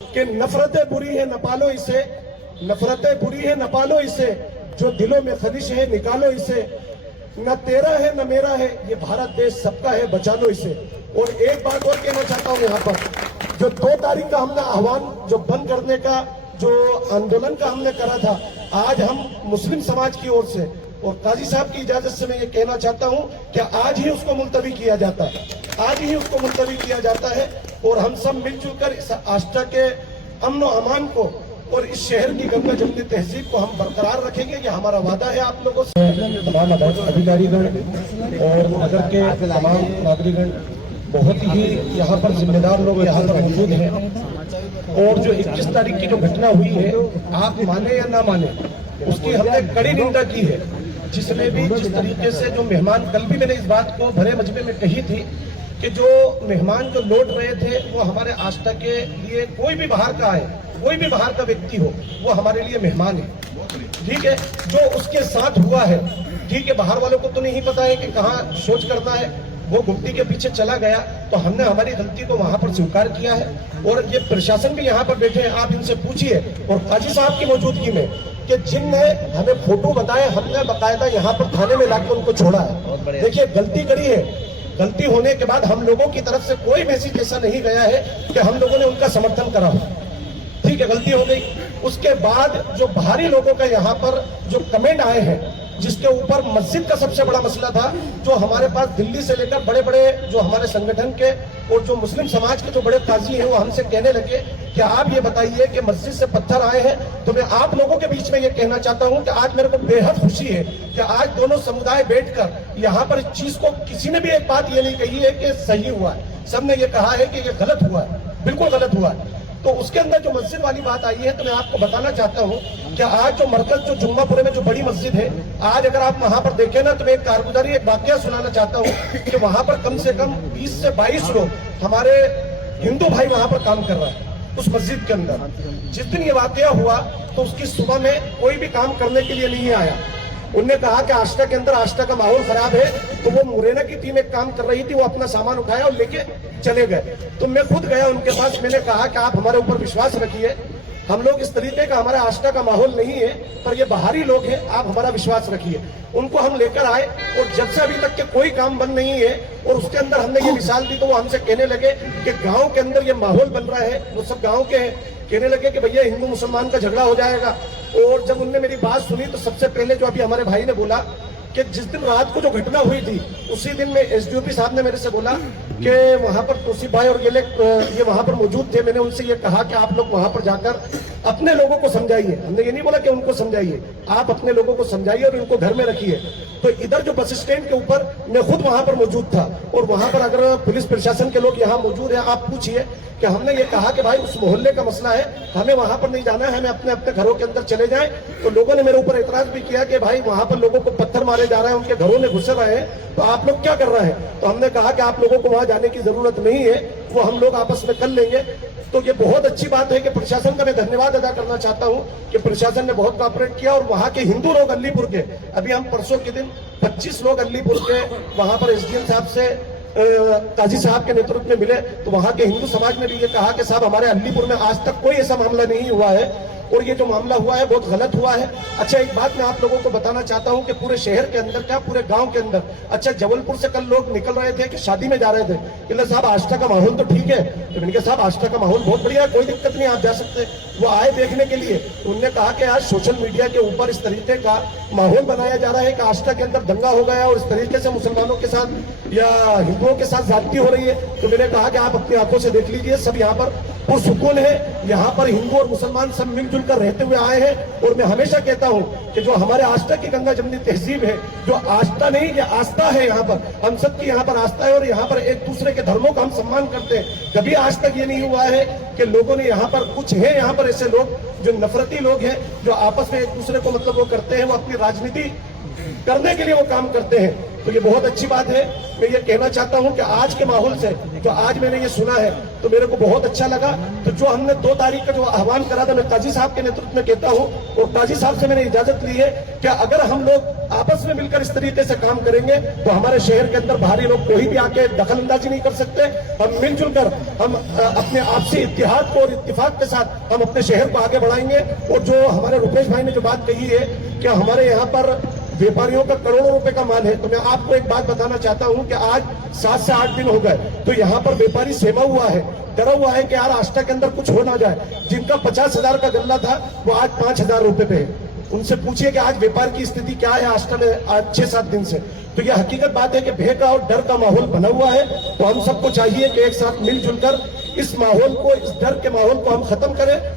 कि नफरतें बुरी है न पालो इसे, नफरतें बुरी है न पालो इसे, जो दिलों में खलिश है निकालो इसे, न तेरा है न मेरा है ये भारत देश सबका है बचा लो इसे। और एक बात और कहना चाहता हूं, यहाँ पर जो 2 तारीख का हमने आह्वान जो बंद करने का जो आंदोलन का हमने करा था, आज हम मुस्लिम समाज की ओर से और काजी साहब की इजाजत से मैं ये कहना चाहता हूं कि आज ही उसको मुलतवी किया जाता है, आज ही उसको मुलतवी किया जाता है। और हम सब मिलजुल कर इस आस्था के अमन और अमान को और इस शहर की गंगा जमनी तहजीब को हम बरकरार रखेंगे। ये हमारा वादा है आप लोगों से। तमाम अधिकारीगण और नगर के तमाम नागरिकगण बहुत ही यहाँ पर जिम्मेदार लोग यहाँ पर मौजूद हैं। और जो 21 तारीख की जो घटना हुई है, आप माने या ना माने, उसकी हमने कड़ी निंदा की है। जिसने भी जिस तरीके से जो मेहमान, कल भी मैंने इस बात को भरे मजमे में कही थी कि जो मेहमान जो लौट रहे थे वो हमारे आस्था के लिए, कोई भी बाहर का आए, कोई भी बाहर का व्यक्ति हो, वो हमारे लिए मेहमान है, ठीक है। जो उसके साथ हुआ है, ठीक है, बाहर वालों को तो नहीं पता है कि कहाँ सोच करना है, वो गुमटी के पीछे चला गया, तो हमने हमारी गलती को वहां पर स्वीकार किया है। और ये प्रशासन भी यहाँ पर बैठे हैं, आप इनसे पूछिए, और काजी साहब की मौजूदगी में कि जिनने हमें फोटो बताए, हमने बाकायदा यहाँ पर थाने में लाकर उनको छोड़ा है। देखिए, गलती करी है, गलती होने के बाद हम लोगों की तरफ से कोई मैसेज ऐसा नहीं गया है कि हम लोगों ने उनका समर्थन करा हो, ठीक है, गलती हो गई। उसके बाद जो बाहरी लोगों का यहाँ पर जो कमेंट आए हैं, जिसके ऊपर मस्जिद का सबसे बड़ा मसला था, जो हमारे पास दिल्ली से लेकर बड़े बड़े जो हमारे संगठन के और जो मुस्लिम समाज के जो बड़े काजी हैं, वो हमसे कहने लगे कि आप ये बताइए कि मस्जिद से पत्थर आए हैं। तो मैं आप लोगों के बीच में ये कहना चाहता हूं कि आज मेरे को बेहद खुशी है कि आज दोनों समुदाय बैठकर यहाँ पर इस चीज को, किसी ने भी एक बात ये नहीं कही है कि सही हुआ है, सबने ये कहा है कि ये गलत हुआ है, बिल्कुल गलत हुआ है। तो उसके अंदर जो मस्जिद वाली बात आई है, तो मैं आपको बताना चाहता हूं कि आज जो मरकज जो जुम्मापुरे में जो बड़ी मस्जिद है, आज अगर आप वहां पर देखें ना, तो मैं एक कारगुजारी, एक वाकया सुनाना चाहता हूं कि वहां पर कम से कम 20 से 22 लोग हमारे हिंदू भाई वहां पर काम कर रहा है उस मस्जिद के अंदर। जिस दिन ये वाकया हुआ तो उसकी सुबह में कोई भी काम करने के लिए नहीं आया। उनने कहा कि आस्था के अंदर आस्था का माहौल खराब है, तो वो मुरैना की टीम एक काम कर रही थी, वो अपना सामान उठाया और लेके चले गए। तो मैं खुद गया उनके पास, मैंने कहा कि आप हमारे ऊपर विश्वास रखिए, हम लोग इस तरीके का, हमारा आस्था का माहौल नहीं है, पर ये बाहरी लोग हैं, आप हमारा विश्वास रखिए। उनको हम लेकर आए और जब से अभी तक के कोई काम बंद नहीं है, और उसके अंदर हमने ये मिसाल दी, तो वो हमसे कहने लगे कि गांव के अंदर ये माहौल बन रहा है, वो सब गांव के हैं, कहने लगे कि भैया हिंदू मुसलमान का झगड़ा हो जाएगा। और जब उनने मेरी बात सुनी, तो सबसे पहले जो अभी हमारे भाई ने बोला कि जिस दिन रात को जो घटना हुई थी, उसी दिन में एसडीओपी साहब ने मेरे से बोला कि वहां पर तोसीफ भाई और ये वहां पर मौजूद थे। मैंने उनसे ये कहा कि आप लोग वहां पर जाकर अपने लोगों को समझाइए, हमने ये नहीं बोला कि उनको समझाइए, आप अपने लोगों को समझाइए और इनको घर में रखिए। तो इधर जो बस स्टैंड के ऊपर मैं खुद वहां पर मौजूद था, और वहां पर अगर पुलिस प्रशासन के लोग यहाँ मौजूद हैं, आप पूछिए कि हमने ये कहा कि भाई उस मोहल्ले का मसला है, हमें वहां पर नहीं जाना है, हमें अपने अपने घरों के अंदर चले जाएं। तो लोगों ने मेरे ऊपर एतराज भी किया कि भाई वहां पर लोगों को पत्थर मारे जा रहे हैं, उनके घरों में घुस रहे हैं, तो आप लोग क्या कर रहे हैं। तो हमने कहा कि आप लोगों को वहां जाने की जरूरत नहीं है, वो हम लोग आपस में कर लेंगे। तो ये बहुत अच्छी बात है कि प्रशासन का मैं धन्यवाद अदा करना चाहता हूं कि प्रशासन ने बहुत कोऑपरेट किया। और वहां के हिंदू लोग अलीपुर के, अभी हम परसों के दिन 25 लोग अलीपुर के वहां पर एसडीएम साहब से काजी साहब के नेतृत्व में मिले, तो वहां के हिंदू समाज ने भी ये कहा कि साहब हमारे अलीपुर में आज तक कोई ऐसा मामला नहीं हुआ है, और ये जो मामला हुआ है बहुत गलत हुआ है। अच्छा, एक बात मैं आप लोगों को बताना चाहता हूं कि पूरे शहर के अंदर, क्या पूरे गांव के अंदर, अच्छा जबलपुर से कल लोग निकल रहे थे कि शादी में जा रहे थे, कि साहब आस्था का माहौल तो ठीक है, तो मैंने कहा साहब आस्था का माहौल बहुत बढ़िया है, कोई दिक्कत नहीं, आप जा सकते। वो आए देखने के लिए, तो उन्होंने कहा कि आज सोशल मीडिया के ऊपर इस तरीके का माहौल बनाया जा रहा है कि आस्था के अंदर दंगा हो गया और इस तरीके से मुसलमानों के साथ या हिंदुओं के साथ ज्यादती हो रही है। तो मैंने कहा कि आप अपनी आंखों से देख लीजिए, सब यहाँ पर पुरसुकून है, यहाँ पर हिंदू और मुसलमान सब मिलजुल कर रहते हुए आए हैं। और मैं हमेशा कहता हूँ कि जो हमारे आस्था की गंगा जमनी तहजीब है, जो आस्था नहीं, ये आस्था है, यहाँ पर हम सबकी यहाँ पर आस्था है, और यहाँ पर एक दूसरे के धर्मों का हम सम्मान करते हैं। कभी आज तक ये नहीं हुआ है कि लोगों ने यहाँ पर, कुछ है यहाँ पर ऐसे लोग जो नफरती लोग हैं, जो आपस में एक दूसरे को मतलब वो करते हैं, वो अपनी राजनीति करने के लिए वो काम करते हैं। तो ये बहुत अच्छी बात है। मैं ये कहना चाहता हूं कि आज के माहौल से जो आज मैंने ये सुना है तो मेरे को बहुत अच्छा लगा। तो जो हमने 2 तारीख का जो आह्वान करा था, मैं काजी साहब के नेतृत्व में कहता हूं और काजी साहब से मैंने इजाजत ली है कि अगर हम लोग आपस में मिलकर इस तरीके से काम करेंगे तो हमारे शहर के अंदर बाहरी लोग कोई भी आके दखल अंदाजी नहीं कर सकते। हम मिलजुल कर हम अपने आपसी इत्तेहाद को और इत्तेफाक के साथ हम अपने शहर को आगे बढ़ाएंगे। और जो हमारे रुपेश भाई ने जो बात कही है कि हमारे यहाँ पर व्यापारियों का करोड़ों रुपए का माल है, तो मैं आपको एक बात बताना चाहता हूं कि आज 7 से 8 दिन हो गए तो यहाँ पर व्यापारी सहमा हुआ है, डरा हुआ है कि यार आष्टा के अंदर कुछ हो ना जाए। जिनका 50,000 का गल्ला था वो आज 5,000 रुपए पे है। उनसे पूछिए कि आज व्यापार की स्थिति क्या है आष्टा में आज 6-7 दिन से। तो यह हकीकत बात है कि भय का और डर का माहौल बना हुआ है। तो हम सबको चाहिए कि एक साथ मिलजुल कर इस माहौल को, इस डर के माहौल को हम खत्म करें।